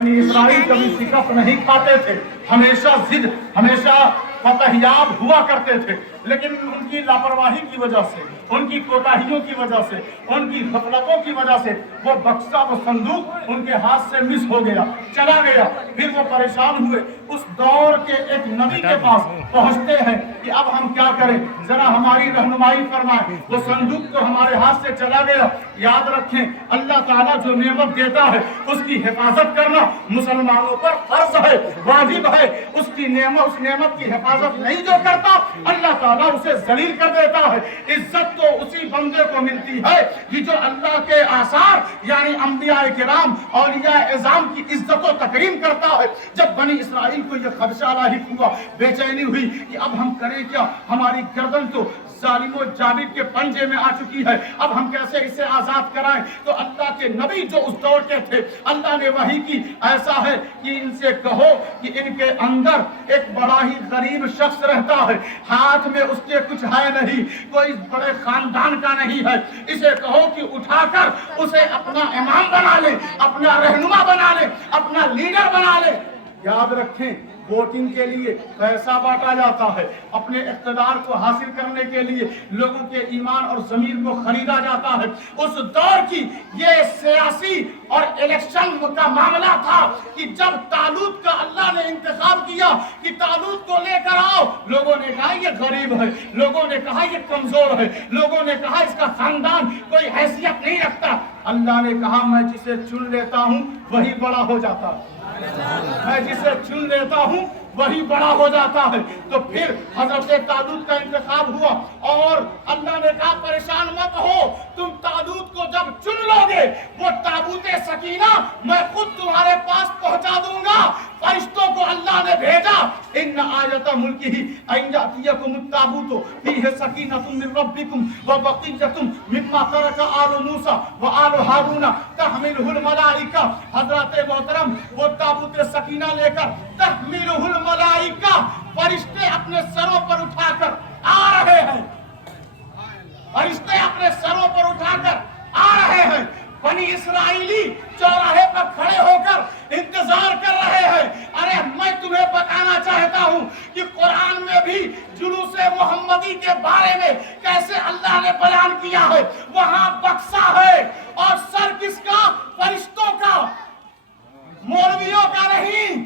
اسرائیل کبھی شکست نہیں کھاتے تھے، ہمیشہ ضد، ہمیشہ فتحیاب ہوا کرتے تھے، لیکن ان کی لاپرواہی کی وجہ سے، ان کی کوتاہیوں کی وجہ سے، ان کی غفلتوں کی وجہ سے وہ بکسا، وہ صندوق ان کے ہاتھ سے مس ہو گیا، چلا گیا۔ پھر وہ پریشان ہوئے، اس دور کے ایک نبی کے پاس پہنچتے ہیں کہ اب ہم کیا کریں، ذرا ہماری رہنمائی فرمائیں، وہ صندوق تو ہمارے ہاتھ سے چلا گیا۔ یاد رکھیں، اللہ تعالیٰ جو نعمت دیتا ہے اس کی حفاظت کرنا مسلمانوں پر فرض ہے، واجب ہے۔ اس نعمت کی حفاظت نہیں جو کرتا، اللہ تعالیٰ اسے ذلیل کر دیتا ہے۔ عزت تو اسی بندے کو ملتی ہے کہ جو اللہ کے آثار یعنی انبیاء کرام، اولیاء اعظام کی عزت و تکریم کرتا ہے۔ جب بنی اسرائیل کو یہ خدشہ لاحق ہوا، بے چینی ہوئی کہ اب ہم کریں کیا، ہماری گردن تو ظالم و جابر کے پنجے میں آ چکی ہے، اب ہم کیسے اسے آزاد کرائیں؟ تو اللہ کے نبی جو اس دور کے تھے، اللہ نے وحی کی، ایسا ہے کہ ان سے کہو کہ ان کے اندر ایک بڑا ہی غریب شخص رہتا ہے، ہاتھ میں اس کے کچھ ہے نہیں، کوئی بڑے خاندان کا نہیں ہے، اسے کہو کہ اٹھا کر اسے اپنا امام بنا لے، اپنا رہنما بنا لے، اپنا لیڈر بنا لے۔ یاد رکھیں، ووٹنگ کے لیے پیسہ بانٹا جاتا ہے، اپنے اقتدار کو حاصل کرنے کے لیے لوگوں کے ایمان اور ضمیر کو خریدا جاتا ہے۔ اس دور کی یہ سیاسی اور الیکشن کا معاملہ تھا کہ جب طالوت کا اللہ نے انتخاب کیا کہ طالوت کو لے کر آؤ، لوگوں نے کہا یہ غریب ہے، لوگوں نے کہا یہ کمزور ہے، لوگوں نے کہا اس کا خاندان کوئی حیثیت نہیں رکھتا۔ اللہ نے کہا میں جسے چن لیتا ہوں وہی بڑا ہو جاتا ہے، میں جسے چن لیتا ہوں وہی بڑا ہو جاتا ہے۔ تو پھر حضرت طالوت کا انتخاب ہوا اور اللہ نے کہا پریشان مت ہو، تم طالوت کو جب چن لو گے وہ تابوت سکینہ میں خود تمہارے پاس پہنچا دوں گا۔ فرشتوں کو اللہ نے بھیجا، ان آیت ملکہ ان یاتیکم التابوت فیہ سکینۃ من ربکم وبقیۃ مما ترک آل موسیٰ وآل ہارون تحملہ الملائکہ۔ حضرت محترم وہ تابوت سکینہ لے کر تحملہ الملائکہ، فرشتے اپنے سروں پر اٹھا کر آ رہے ہیں، فرشتے اپنے سروں پر اٹھا کر آ رہے ہیں۔ بنی اسرائیلی چوراہے پر کھڑے ہو کر انتظار کر رہے ہیں۔ ارے میں تمہیں بتانا چاہتا ہوں کہ قرآن میں بھی جلوس محمدی کے بارے میں کیسے اللہ نے بیان کیا ہے۔ وہاں بکسا ہے اور سر کس کا؟ فرشتوں کا، مولویوں کا نہیں،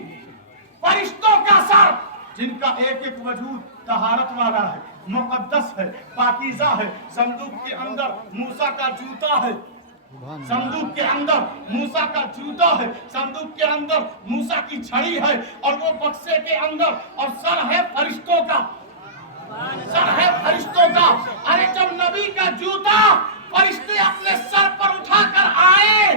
فرشتوں کا سر، جن کا ایک ایک وجود طہارت والا ہے، مقدس ہے، پاکیزہ ہے۔ صندوق کے اندر موسیٰ کا جوتا ہے، صندوق کے اندر موسیٰ کا جوتا ہے، صندوق کے اندر موسیٰ کی چھڑی ہے، اور وہ بکسے کے اندر، اور سر ہے فرشتوں کا، سر ہے فرشتوں کا۔ ارے جب نبی کا جوتا فرشتے اپنے سر پر اٹھا کر آئے،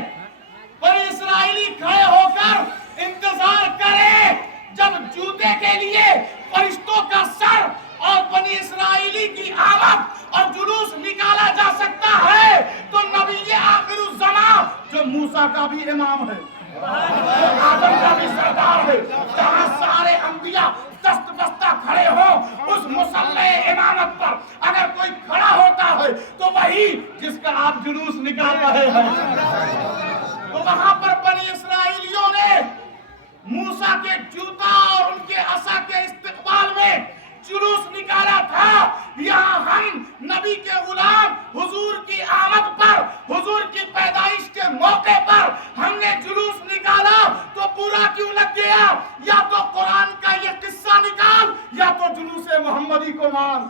بنی اسرائیلی کھڑے ہو کر انتظار کرے جب جوتے کے لیے فرشتوں کا سر اور بنی اسرائیلی کی آمد اور جلوس نکالا جا سکتا ہے، تو نبی آخر الزمان جو موسیٰ کا بھی امام ہے، آدم کا بھی سردار ہے، جہاں سارے انبیاء دست بستہ کھڑے ہوں اس مصلی امامت پر، اگر کوئی کھڑا ہوتا ہے تو وہی جس کا آپ جلوس نکال رہے ہیں۔ تو وہاں پر بنی اسرائیلیوں نے موسیٰ کے جوتا اور ان کے عصا کے استقبال میں جلوس نکالا تھا۔ یہاں ہم نبی کے غلام حضور کی آمد پر، حضور کی پیدائش کے موقع پر ہم نے جلوس نکالا تو برا کیوں لگ گیا؟ یا تو قرآن کا یہ قصہ نکال یا تو جلوس محمدی کو مان۔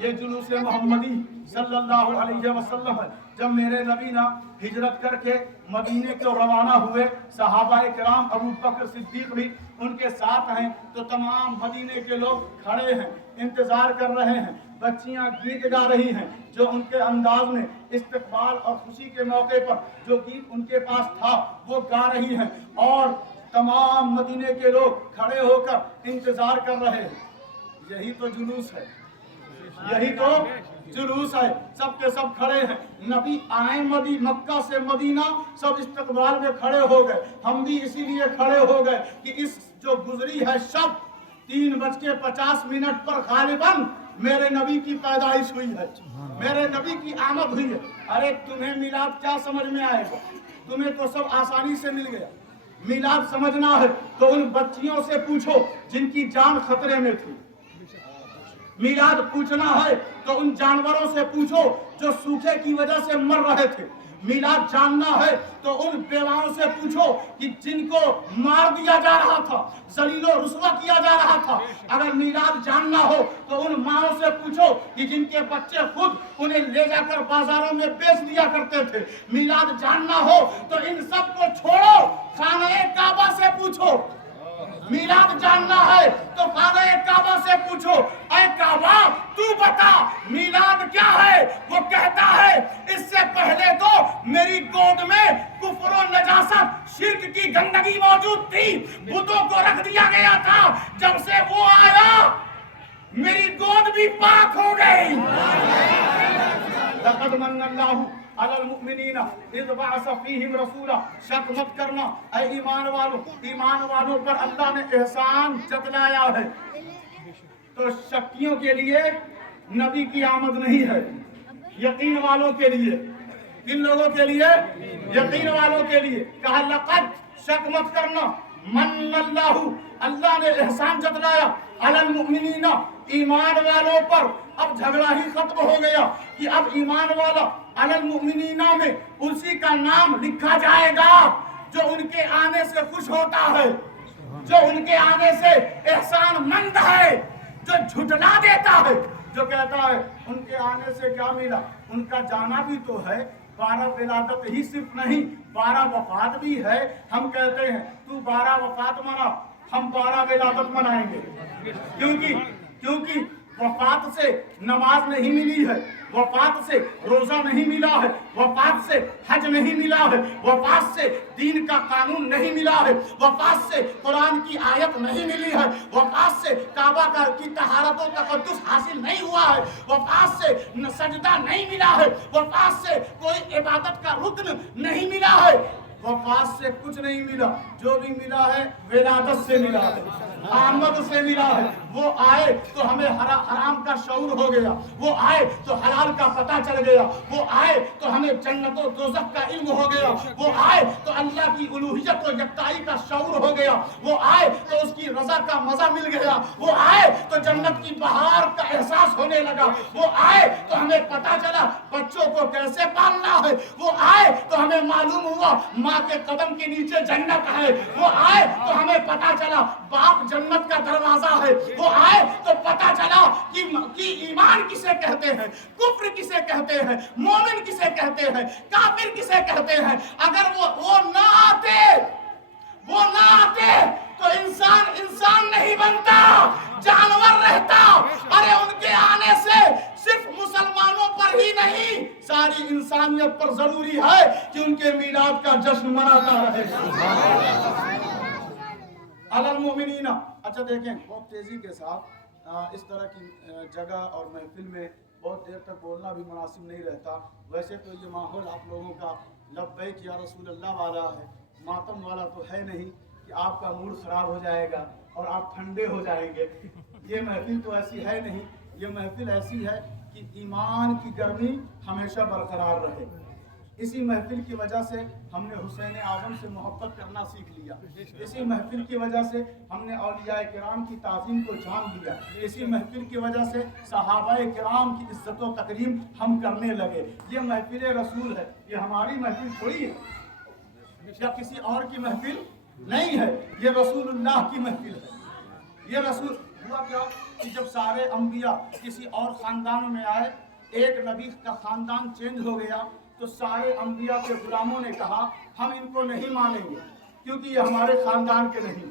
یہ جلوس محمدی صلی اللہ علیہ وسلم ہے۔ جب میرے نبی نا ہجرت کر کے مدینے کو روانہ ہوئے، صحابہ کرام ابو بکر صدیق بھی ان کے ساتھ ہیں، تو تمام مدینے کے لوگ کھڑے ہیں، انتظار کر رہے ہیں۔ بچیاں گیت گا رہی ہیں جو ان کے انداز میں استقبال اور خوشی کے موقع پر جو گیت ان کے پاس تھا وہ گا رہی ہیں، اور تمام مدینے کے لوگ کھڑے ہو کر انتظار کر رہے ہیں۔ یہی تو جلوس ہے، یہی تو جلوس ہے۔ سب کے سب کھڑے ہیں، نبی آئے مکہ سے مدینہ، سب استقبال میں کھڑے ہو گئے۔ ہم بھی اسی لیے کھڑے ہو گئے کہ اس جو گزری ہے شب 3:50 پر غالباً میرے نبی کی پیدائش ہوئی ہے، میرے نبی کی آمد ہوئی ہے۔ ارے تمہیں میلاد کیا سمجھ میں آئے گا؟ तुम्हें तो सब आसानी से मिल गया। मिलाद समझना है तो उन बच्चियों से पूछो जिनकी जान खतरे में थी। मिलाद पूछना है तो उन जानवरों से पूछो जो सूखे की वजह से मर रहे थे। मिलाद जानना है तो उन बेवाओं से पूछो कि जिनको मार दिया जा रहा था, जलीलो रुसवा किया जा रहा था। अगर मिलाद जानना हो तो उन माओं से पूछो कि जिनके बच्चे खुद उन्हें ले जाकर बाजारों में बेच दिया करते थे। मिलाद जानना हो तो इन सब को छोड़ो, खाने काबा से पूछो। मिलाद जानना है तो खाने काबा से पूछो, ऐ काबा तू बता मिलाद क्या है? वो कहता है इससे पहले तो मेरी गोद में कुफ्र और नजासत शिर्क की गंदगी मौजूद थी, बुतों को रख दिया गया था। जब से वो आया मेरी गोद भी पाक हो गई। लक़द मन्नल्लाहु अलल मुमिनीना इज़ बअस फ़ीहिम रसूला। शक मत करना ऐ ईमान वालों पर अल्लाह ने एहसान जतलाया है। तो शक्कियों के लिए नबी की आमद नहीं है, यकीन वालों के लिए। किन लोगों के लिए? यकीन वालों के लिए। कहा लक़द, शक मत करना, मन्नल्लाहु, अल्लाह ने एहसान जतलाया, अलल मुमिनीना, ईमान वालों पर। अब झगड़ा ही खत्म हो गया कि अब ईमान वाला अलल मुमिनीना में उसी का नाम लिखा जाएगा जो उनके आने से खुश होता है, जो उनके आने से एहसान मंद है, जो झुठला देता है, जो कहता है उनके आने से क्या मिला, उनका जाना भी तो है। 12 विलादत ही सिर्फ नहीं, 12 वफात भी है। हम कहते हैं तू 12 वफात मना, हम 12 विलादत मनाएंगे। क्योंकि वफात से नमाज नहीं मिली है, वफात से रोजा नहीं मिला है, वफात से हज नहीं मिला है, वफात से दीन का कानून नहीं मिला है, वफात से कुरान की आयत नहीं मिली है, वफात से काबा की तहारत और तक़द्दुस हासिल नहीं हुआ है, वफात से सजदा नहीं मिला है, वफात से कोई इबादत का रुकन नहीं मिला है। वफात से कुछ नहीं मिला, जो भी मिला है विलादत से मिला है, आमद से मिला है। वो आए तो हमें हराम का शऊर हो गया, वो आए तो हलाल का पता चल गया, वो आए तो हमें जन्नत और दोज़ख का इल्म हो गया, वो आए तो अल्लाह की उलूहियत और यकताई का शऊर हो गया, वो आए तो उसकी रजा का मजा मिल गया, वो आए तो जन्नत की बहार का एहसास होने लगा, वो आए तो हमें पता चला बच्चों को कैसे पालना है, वो आए तो हमें मालूम हुआ माँ के कदम के नीचे जन्नत है, वो आए तो हमें पता चला बाप जन्नत का दरवाजा है, वो आए तो पता चला कि ईमान किसे कहते हैं, कुफ्र किसे कहते हैं, मोमिन किसे कहते हैं, काफिर किसे कहते हैं। अगर वो ना आते तो इंसान नहीं बनता, जानवर रहता। अरे उनके आने से सिर्फ मुसलमानों पर ही नहीं, सारी इंसानियत पर जरूरी है कि उनके मीलाद का जश्न मनाता रहे। अलल मोमिनीना। अच्छा देखें, बहुत तेजी के साथ इस तरह की जगह और महफिल में बहुत देर तक बोलना भी मुनासिब नहीं रहता। वैसे तो ये माहौल आप लोगों का लब्बैक या रसूल अल्लाह वाला है, मातम वाला तो है नहीं कि आपका मूड खराब हो जाएगा और आप ठंडे हो जाएंगे। ये महफिल तो ऐसी है नहीं, ये महफिल ऐसी है कि ईमान की गर्मी हमेशा बरकरार रहे। इसी महफिल की वजह से हमने हुसैन आज़म से मोहब्बत करना सीख लिया, इसी महफिल की वजह से हमने औलियाए किराम की ताज़ीम को जान लिया, इसी महफिल की वजह से सहाबाए किराम की इज्जत व तकरीम हम करने लगे। ये महफिल रसूल है, ये हमारी महफिल थोड़ी है या किसी और की महफिल नहीं है, ये रसूलुल्लाह की महफिल है। ये रसूल हुआ क्या कि जब सारे अंबिया किसी और खानदान में आए, एक नबी का खानदान चेंज हो गया, तो सारे अंबिया के गुलामों ने कहा हम इनको नहीं मानेंगे क्योंकि ये हमारे खानदान के नहीं।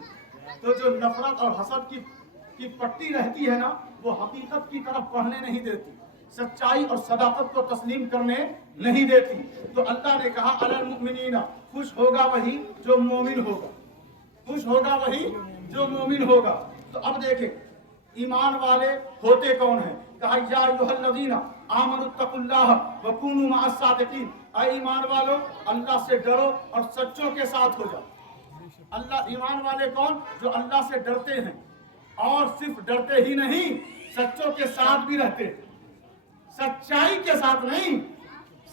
तो जो नफरत और हसद की पट्टी रहती है ना, वो हकीकत की तरफ बढ़ने नहीं देती, सच्चाई और सदाकत को तस्लीम करने नहीं देती। तो अल्लाह ने कहा अलल मुमिनीना, खुश होगा वही जो मोमिन होगा, खुश होगा वही जो मोमिन होगा। तो अब देखें ईमान वाले होते कौन हैं। कहा या अय्युहल्लज़ीना आमनुत्तकुल्लाह व कूनू मअस सादिकीन, ऐ ईमान वालो अल्लाह से डरो और सच्चों के साथ हो जाओ। अल्लाह ईमान वाले कौन? जो अल्लाह से डरते हैं और सिर्फ डरते ही नहीं, सच्चों के साथ भी रहते हैं। सच्चाई के साथ नहीं,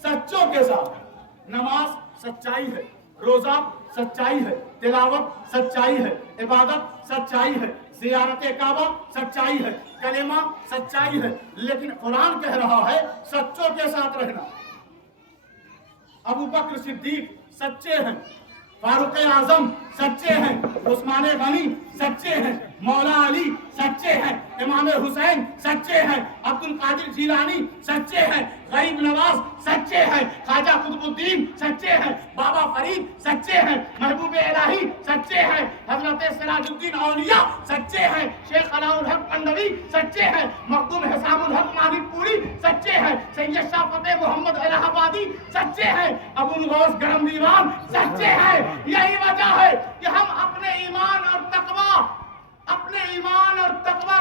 सच्चों के साथ। नमाज सच्चाई है, रोजा सच्चाई है, तिलावत सच्चाई है, इबादत सच्चाई है, ज़ियारत काबा सच्चाई है, कलेमा सच्चाई है। लेकिन कुरान कह रहा है सच्चों के साथ रहना। अबू बकर सिद्दीक सच्चे हैं, फारूक आजम सच्चे हैं, उस्मान गनी सच्चे हैं, मौला अली सच्चे हैं, इमाम हुसैन सच्चे हैं, अब्दुल कादिर जिलानी सच्चे हैं, गरीब नवाज सच्चे हैं, ख्वाजा कुतुबुद्दीन सच्चे हैं, बाबा फरीद सच्चे हैं, महबूब इलाही सच्चे हैं, हजरत सिराजुद्दीन औलिया सच्चे हैं, शेख अलाउल हक पंडवी सच्चे हैं, मखदूम हिसाबुल हक मानिकपुरी सच्चे हैं, सैयद शाह फतेह मोहम्मद इलाहाबादी सच्चे हैं, अबुल गौस गरम दीवान सच्चे हैं। यही वजह है कि हम अपने ईमान और तकवा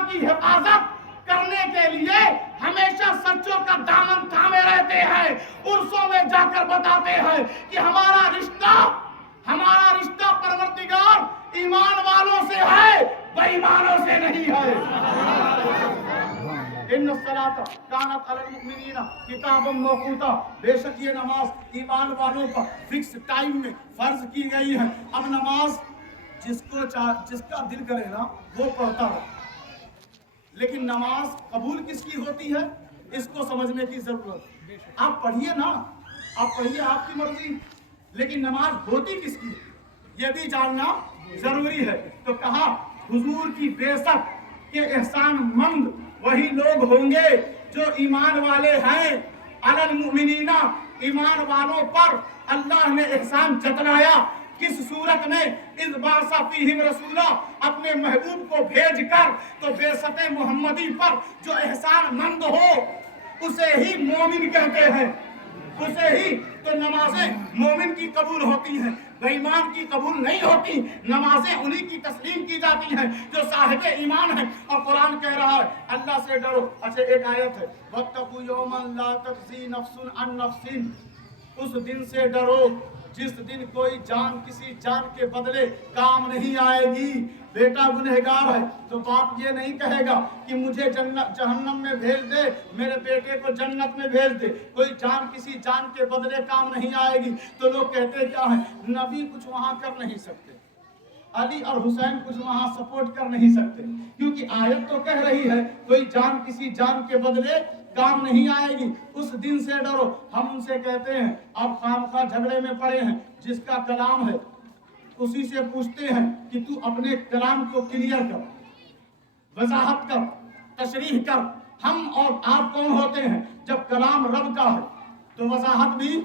की हिफाजत करने के लिए हमेशा सच्चों का दामन थामे रहते हैं। उर्सों में जाकर बताते हैं कि हमारा रिश्ता परवरदिगार ईमान वालों से है, बेईमानों से नहीं है। इन्न सलाता कानत अलल मुमिनीना किताबम मौकूता, बेशक ये नमाज ईमान वालों पर फिक्स टाइम में फर्ज की गई है। अब नमाज जिसका दिल करे ना वो पढ़ता है, लेकिन नमाज कबूल किसकी होती है इसको समझने की जरूरत। आप पढ़िए ना, आप पढ़िए, आपकी मर्जी, लेकिन नमाज होती किसकी ये भी जानना जरूरी है। तो कहा हुजूर की बेशक के एहसान मंद वही लोग होंगे जो ईमान वाले हैं। अलल मुमिनीना, ईमान वालों पर अल्लाह ने एहसान जतलाया। किस सूरत में? इस बासा फीहिम रसूला, अपने महबूब को भेज कर। तो बेसते मोहम्मदी पर जो एहसान मंद हो उसे ही मोमिन कहते हैं, उसे ही। तो नमाजें मोमिन की कबूल होती हैं, बेईमान की कबूल नहीं होती। नमाजें उन्हीं की तस्लीम की जाती हैं जो साहिब ईमान है। और कुरान कह रहा है अल्लाह से डरो। अच्छा, एक आयत है, वत्तकू यौमन ला तज़ी नफ्सुन अन नफ्सिन, उस दिन से डरो जिस दिन कोई जान किसी जान के बदले काम नहीं आएगी। बेटा गुनहगार है तो बाप ये नहीं कहेगा कि मुझे जहन्नम में भेज दे, मेरे बेटे को जन्नत में भेज दे। कोई जान किसी जान के बदले काम नहीं आएगी। तो लोग कहते क्या है, नबी कुछ वहां कर नहीं सकते, अली और हुसैन कुछ वहां सपोर्ट कर नहीं सकते, क्योंकि आयत तो कह रही है कोई जान किसी जान के बदले काम नहीं आएगी। उस दिन से डरो। हम उनसे कहते हैं आप खामखा झगड़े में पड़े हैं, जिसका कलाम है उसी से पूछते हैं कि तू अपने कलाम को क्लियर कर, वजाहत कर, तशरीह कर। हम और आप कौन होते हैं? जब कलाम रब का है तो वजाहत भी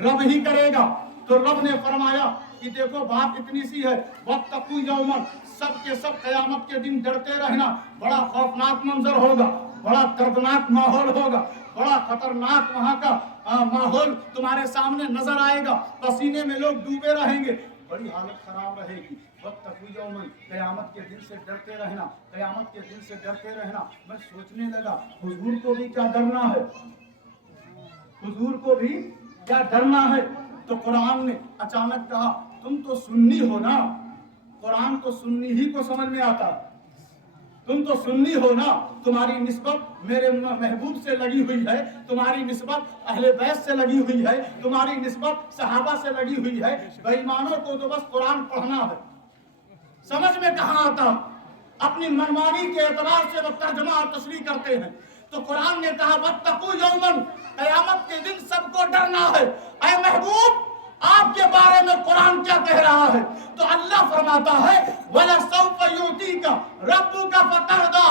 रब ही करेगा। तो रब ने फरमाया कि देखो बात इतनी सी है, वत्तकू यौमन, सब के सब कयामत के दिन डरते रहना। बड़ा खौफनाक मंजर होगा, बड़ा दर्दनाक माहौल होगा, बड़ा खतरनाक वहां का माहौल तुम्हारे सामने नजर आएगा। पसीने में लोग डूबे रहेंगे, बड़ी हालत खराब रहेगी। वत्तकू यौमन, कयामत के दिन से डरते रहना, कयामत के दिन से डरते रहना। मैं सोचने लगा हुजूर को भी क्या डरना है, हुजूर को भी क्या डरना है। तो कुरान ने अचानक कहा तुम तो सुन्नी हो ना, कुरान तो सुन्नी ही को समझ में आता, तुम तो सुन्नी हो ना, तुम्हारी निस्बत मेरे महबूब से लगी हुई है, तुम्हारी निस्बत अहले बैत से लगी हुई है, तुम्हारी निस्बत सहाबा से लगी हुई है। बेईमानों को तो बस कुरान पढ़ना है, समझ में कहाँ आता, अपनी मनमानी के एतराज से वो तर्जमा और तशरीह करते हैं। तो कुरान ने कहा वत्तकू यौमन, कयामत के दिन सबको डरना है। ऐ महबूब आपके बारे में कुरान क्या कह रहा है? तो अल्लाह फरमाता है वला सौफ युतीका रब्बुका फतरदा,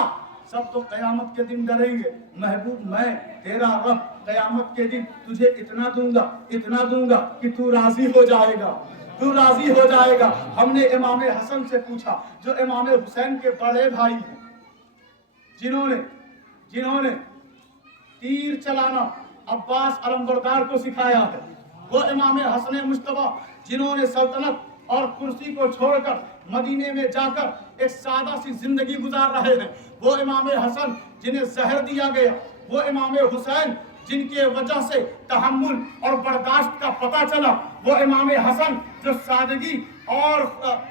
सब तो कयामत के दिन डरेंगे। महबूब मैं तेरा रब कयामत के दिन तुझे इतना दूंगा कि तू राजी हो जाएगा, तू राजी हो जाएगा। हमने इमाम हसन से पूछा जो इमाम हुसैन के बड़े भाई हैं, जिन्होंने तीर चलाना अब्बास अलमबरदार को सिखाया है, वो इमाम हसन मुश्तबा जिन्होंने सल्तनत और कुर्सी को छोड़कर मदीने में जाकर एक सादा सी जिंदगी गुजार रहे हैं, वो इमाम हसन जिन्हें जहर दिया गया, वो इमाम हुसैन जिनके वजह से तहम्मुल और बर्दाश्त का पता चला, वो इमाम हसन جو سادگی اور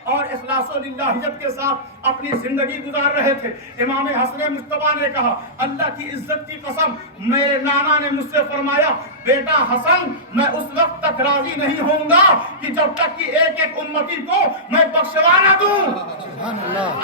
اخلاص و للہیت کے ساتھ اپنی زندگی گزار رہے تھے. امام حسن مصطفیٰ نے کہا اللہ کی عزت کی قسم میرے نانا نے مجھ سے فرمایا بیٹا حسن میں اس وقت تک راضی نہیں ہوں گا کہ جب تک کہ ایک ایک امتی کو میں بخشوا نہ دوں.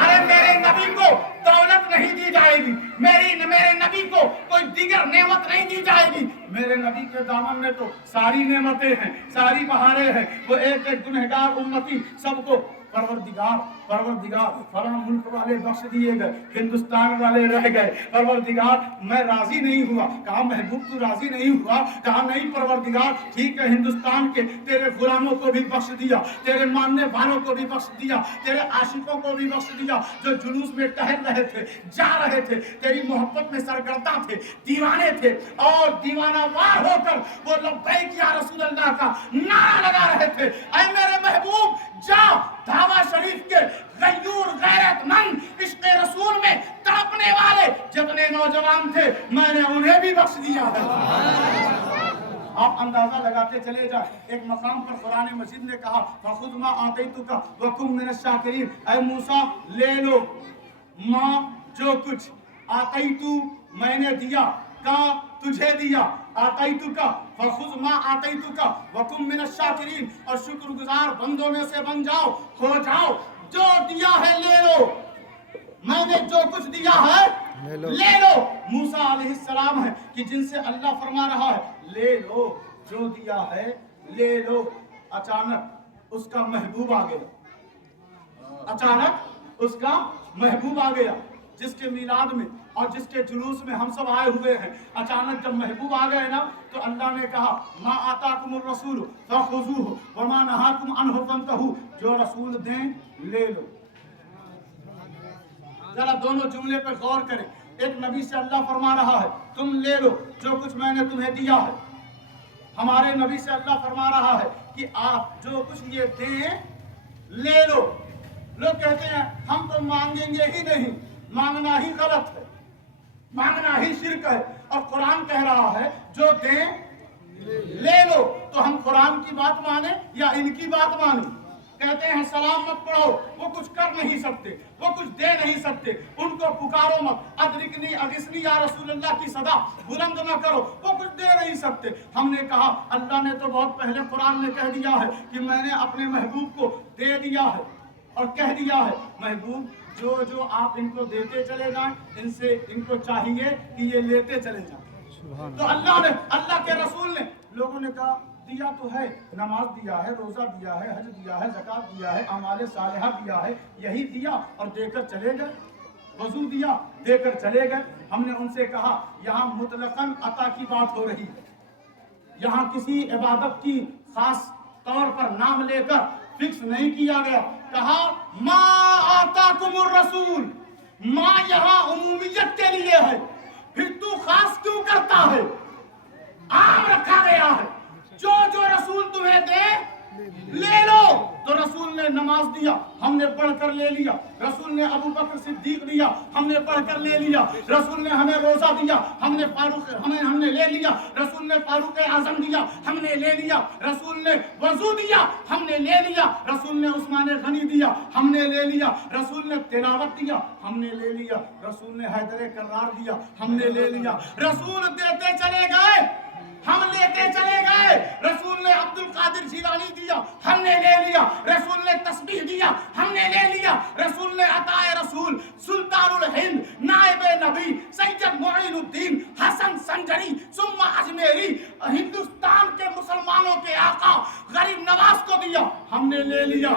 ارے میرے نبی کو دولت نہیں دی جائے گی, میرے نبی کو کوئی دیگر نعمت نہیں دی جائے گی. میرے نبی کے دامن میں تو ساری نعمتیں ہیں, ساری بہاریں ہیں. وہ ایک ایک گنہگار امتی سب کو پروردگار فلاں ملک والے بخش دیے گئے, ہندوستان والے رہ گئے. پروردگار میں راضی نہیں ہوا. کہا محبوب تو راضی نہیں ہوا؟ کہا نہیں پروردگار ٹھیک ہے ہندوستان کے تیرے غلاموں کو بھی بخش دیا, تیرے ماننے والوں کو بھی بخش دیا, تیرے عاشقوں کو بھی بخش دیا جو جلوس میں ٹہل رہے تھے, جا رہے تھے, تیری محبت میں سرگرداں تھے, دیوانے تھے اور دیوانہ وار ہو کر وہ لبیک یا رسول اللہ کا نعرہ لگا رہے تھے. اے میرے محبوب جا دعویٰ شریف کے غیور غیرت مند عشق رسول میں تڑپنے والے جتنے نوجوان تھے میں نے انہیں بھی بخش دیا ہے. آپ اندازہ لگاتے چلے جائیں. ایک مقام پر قرآن مجید نے کہا فَخُذْ مَا آتَيْتُكَ وَكُن مِّنَ الشَّاكِرِينَ. اے موسیٰ لے لو ماں جو کچھ آتیتو میں نے دیا, کا تجھے دیا, آتیتو کا فخذ ما آتیتو کا وکم من الشاکرین, اور شکر گزار بندوں میں سے بن جاؤ, ہو جاؤ. جو دیا ہے لے لو, میں نے جو کچھ دیا ہے لے لو. موسیٰ علیہ السلام ہے کہ جن سے اللہ فرما رہا ہے لے لو جو دیا ہے لے لو. اچانک اس کا محبوب آ گیا, اچانک اس کا محبوب آ گیا جس کے میلاد میں اور جس کے جلوس میں ہم سب آئے ہوئے ہیں. اچانک جب محبوب آ گئے نا تو اللہ نے کہا ما آتاکم الرسول فخذوہ وما نہاکم عنہ فانتہوا. جو رسول دیں لے لو. ذرا دونوں جملے پر غور کریں. ایک نبی سے اللہ فرما رہا ہے تم لے لو جو کچھ میں نے تمہیں دیا ہے. ہمارے نبی سے اللہ فرما رہا ہے کہ آپ جو کچھ یہ دیں لے لو. لوگ کہتے ہیں ہم تو مانگیں گے ہی نہیں, مانگنا ہی غلط ہے, مانگنا ہی شرک ہے. اور قرآن کہہ رہا ہے جو دیں لے لو. تو ہم قرآن کی بات مانیں یا ان کی بات مانیں؟ کہتے ہیں سلام مت پڑھو, وہ کچھ کر نہیں سکتے, وہ کچھ دے نہیں سکتے, ان کو پکارو مت, ادرکنی اغثنی یا رسول اللہ کی صدا بلند نہ کرو, وہ کچھ دے نہیں سکتے. ہم نے کہا اللہ نے تو بہت پہلے قرآن میں کہہ دیا ہے کہ میں نے اپنے محبوب کو دے دیا ہے اور کہہ دیا ہے محبوب جو جو آپ ان کو دیتے چلے جائیں ان سے ان کو چاہیے کہ یہ لیتے چلے جائیں. تو اللہ کے رسول نے, لوگوں نے کہا دیا تو ہے, نماز دیا ہے, روزہ دیا ہے, حج دیا ہے, زکات دیا ہے, اعمال صالحہ دیا ہے, یہی دیا اور دے کر چلے گئے. وضو دیا دے کر چلے گئے. ہم نے ان سے کہا یہاں مطلقاً عطا کی بات ہو رہی ہے, یہاں کسی عبادت کی خاص طور پر نام لے کر فکس نہیں کیا گیا. کہا ما آتاکم الرسول, ما یہاں عمومیت کے لیے ہے, پھر تو خاص کیوں کرتا ہے؟ عام رکھا گیا ہے. جو رسول تمہیں دے لے لو. تو رسول نے نماز دیا, ہم نے پڑھ کر لے لیا. رسول نے ابو بکر صدیق دیا, ہم نے پڑھ کر لے لیا. رسول نے ہمیں روزہ دیا, ہم نے لے لیا. رسول نے فاروق اعظم دیا, ہم نے لے لیا. رسول نے وضو دیا, ہم نے لے لیا. رسول نے عثمان غنی دیا, ہم نے لے لیا. رسول نے تلاوت دیا, ہم نے لے لیا. رسول نے حیدر کرار دیا, ہم نے لے لیا. رسول دیتے چلے گئے, ہم لیتے چلے گئے. رسول نے عبد القادر جیلانی دیا, ہم نے لے لیا. رسول نے تسبیح دیا, ہم نے لے لیا. رسول نے عطائے رسول, سلطان الہند, نائب نبی, سید معین الدین, حسن سنجری ثم اجمیری, ہندوستان کے مسلمانوں کے آقا غریب نواز کو دیا, ہم نے لے لیا.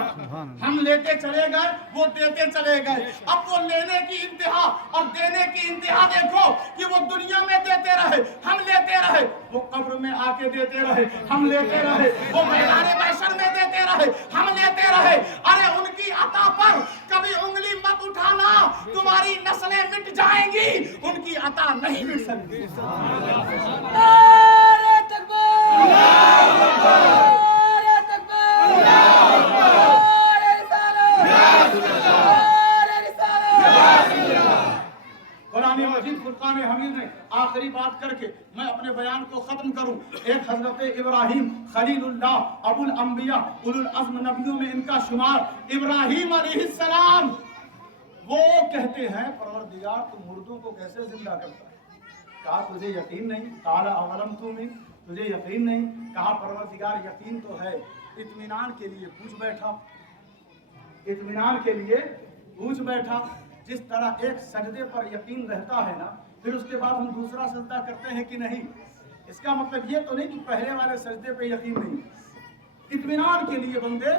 ہم لیتے چلے گئے, وہ دیتے چلے گئے. اب وہ لینے کی انتہا اور دینے کی انتہا دیکھو کہ وہ دنیا میں دیتے رہے, ہم لیتے رہے. وہ قبر میں آ کے دیتے رہے, ہم لیتے رہے. وہ میدان محشر میں دیتے رہے, ہم لیتے رہے. ارے ان کی عطا پر کبھی انگلی مت اٹھانا, تمہاری نسلیں مٹ جائیں گی, ان کی عطا نہیں مٹ سکتی. نعرہ تکبیر, نعرہ تکبیر, نعرہ رسالت, نعرہ رسالت. قرآن مجید فرقان حمید نے آخری आखिरी बात करके मैं अपने बयान को खत्म करूं। एक हजरत इब्राहिम खलीलुल्लाह अबुल अंबिया उलुल अज़्म नबियों में इनका शुमार। इब्राहिम अलैहिस्सलाम वो कहते हैं परवरदिगार तू मुर्दों को कैसे जिंदा करता है? कहा तुझे यकीन नहीं? काला अवलम तुमिन, तुझे यकीन नहीं? कहा परवरदिगार यकीन तो है। इत्मीनान के लिए पूछ बैठा, इत्मीनान के लिए पूछ बैठा। जिस तरह एक सजदे पर यकीन रहता है ना, फिर उसके बाद हम दूसरा सजदा करते हैं कि नहीं, इसका मतलब ये तो नहीं कि पहले वाले सजदे पे यकीन नहीं। इत्मीनान के लिए बंदे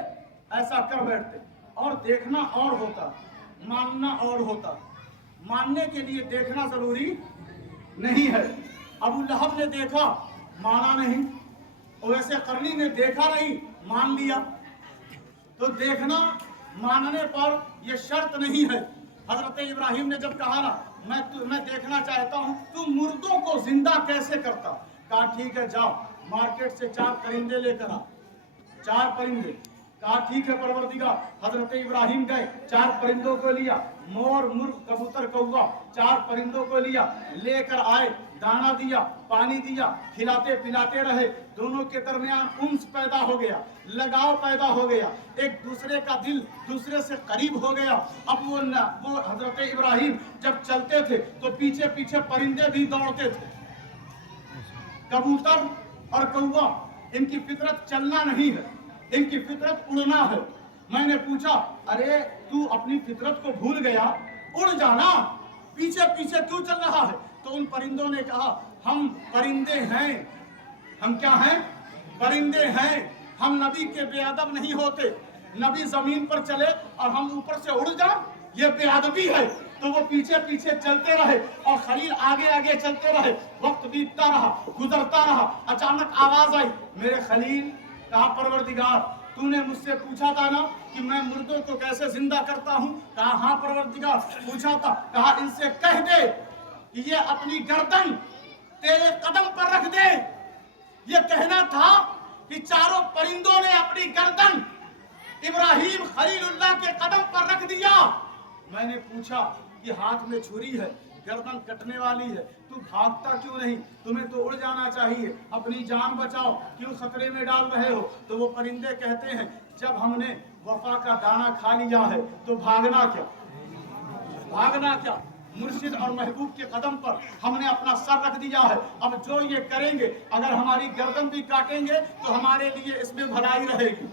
ऐसा कर बैठते। और देखना और होता, मानना और होता। मानने के लिए देखना जरूरी नहीं है। अबू लहब ने देखा, माना नहीं, और वैसे करनी ने देखा नहीं, मान लिया। तो देखना मानने पर यह शर्त नहीं है। हजरत इब्राहिम ने जब कहा ना मैं देखना चाहता हूं तू मुर्दों को जिंदा कैसे करता, कहा ठीक है जाओ मार्केट से 4 परिंदे लेकर आ। 4 परिंदे, कहा ठीक है परवरदिगार। हजरत इब्राहिम गए, 4 परिंदों को लिया, मोर मुर्ग कबूतर कौवा 4 परिंदों को लिया, लेकर आए, दाना दिया, पानी दिया, खिलाते पिलाते रहे। दोनों के दरमियान उन्स पैदा हो गया, लगाव पैदा हो गया, एक दूसरे का दिल दूसरे से करीब हो गया। अब वो हजरत इब्राहिम जब चलते थे तो पीछे पीछे परिंदे भी दौड़ते थे। कबूतर और कौवा इनकी फितरत चलना नहीं है, इनकी फितरत उड़ना है। मैंने पूछा अरे तू अपनी फितरत को भूल गया, उड़ जाना, पीछे पीछे क्यों चल रहा है? तो उन परिंदों ने कहा हम परिंदे हैं। हम क्या हैं? परिंदे हैं। हम नबी के बेअदब नहीं होते। नबी जमीन पर चले और हम ऊपर से उड़ जाएं, ये बेअदबी है। तो वो पीछे पीछे चलते रहे और खलील आगे आगे चलते रहे। वक्त बीतता रहा, गुजरता रहा। अचानक आवाज आई, मेरे खलील। कहा परवरदिगार तूने मुझसे पूछा था ना कि मैं मुर्दों को कैसे जिंदा करता हूँ? कहा हाँ परवरदिगार पूछा था। कहा इनसे कह दे कि ये अपनी गर्दन तेरे कदम पर रख दे। ये कहना था कि चारों परिंदों ने अपनी गर्दन इब्राहिम खलीलुल्लाह के कदम पर रख दिया। मैंने पूछा कि हाथ में छुरी है, गर्दन कटने वाली है, तू भागता क्यों नहीं? तुम्हें तो उड़ जाना चाहिए, अपनी जान बचाओ, क्यों खतरे में डाल रहे हो? तो वो परिंदे कहते हैं जब हमने वफा का दाना खा लिया है तो भागना क्या, भागना क्या? मुर्शिद और महबूब के कदम पर हमने अपना सर रख दिया है। अब जो ये करेंगे, अगर हमारी गर्दन भी काटेंगे तो हमारे लिए इसमें भलाई रहेगी,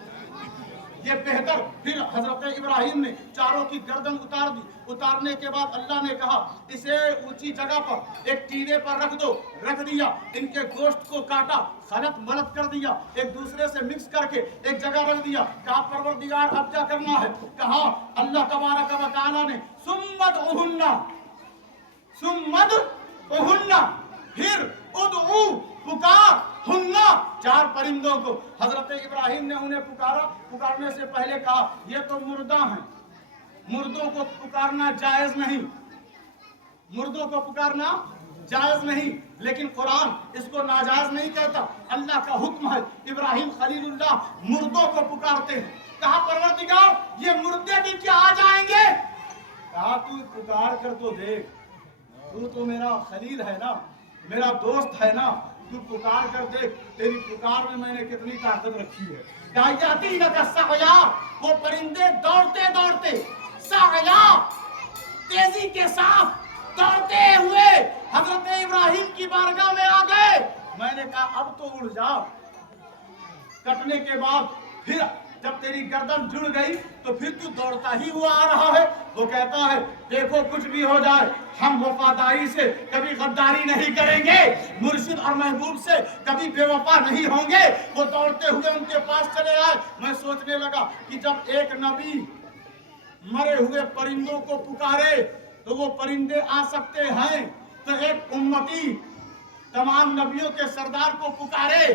ये बेहतर। फिर हजरत इब्राहिम ने चारों की गर्दन उतार दी। उतारने के बाद अल्लाह ने कहा इसे ऊंची जगह पर एक टीले पर रख दो। रख दिया, इनके गोश्त को काटा, खलत मलत कर दिया, एक दूसरे से मिक्स करके एक जगह रख दिया। कहा परवरदिगार अब क्या करना है? कहा अल्लाह तबारक व तआला ने सुम्मद उहुन्ना, फिर उदऊ पुकार हुन्ना 4 परिंदों को। हजरत इब्राहिम ने उन्हें पुकारा। पुकारने से पहले कहा ये तो मुर्दा हैं, मुर्दों को पुकारना जायज नहीं, मुर्दों को पुकारना जायज नहीं। लेकिन कुरान इसको नाजायज नहीं कहता, अल्लाह का हुक्म है। इब्राहिम खलीलुल्लाह मुर्दों को पुकारते हैं। कहा परवरदिगार ये मुर्दे भी क्या आ जाएंगे? कहा तू पुकार कर तो देख, तू तो मेरा खलील है ना, मेरा दोस्त है ना, तू पुकार कर देख, तेरी पुकार में मैंने कितनी ताकत रखी है। जाती लगा साया, वो परिंदे दौड़ते दौड़ते साया तेजी के साथ दौड़ते हुए हजरत इब्राहिम की बारगाह में आ गए। मैंने कहा अब तो उड़ जाओ। कटने के बाद फिर जब तेरी गर्दन जुड़ गई तो फिर तू दौड़ता ही हुआ आ रहा है। वो कहता है देखो कुछ भी हो जाए हम वफादारी से कभी गद्दारी नहीं करेंगे, मुर्शिद और महबूब से कभी बेवफा नहीं होंगे। वो दौड़ते हुए उनके पास चले आए। मैं सोचने लगा कि जब एक नबी मरे हुए परिंदों को पुकारे तो वो परिंदे आ सकते हैं, तो एक उम्मती तमाम नबियों के सरदार को पुकारे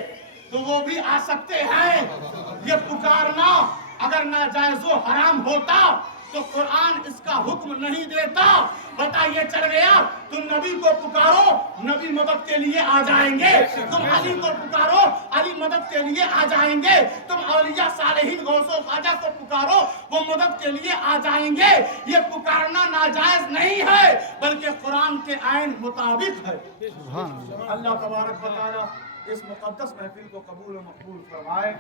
तो वो भी आ सकते हैं। ये पुकारना अगर नाजायज़ो हराम होता तो कुरान इसका हुक्म नहीं देता। बताइए चल गया, तुम नबी को पुकारो, नबी मदद के लिए आ जाएंगे। तुम अली को पुकारो, अली मदद के लिए आ जाएंगे। तुम औलिया सालेहीन गौसो ख्वाजा को पुकारो, वो मदद के लिए आ जाएंगे। ये पुकारना नाजायज नहीं है, बल्कि कुरान के आइन मुताबिक है। अल्लाह तबारक व तआला इस मुकद्दस महफिल को कबूल व मकबूल फरमाए।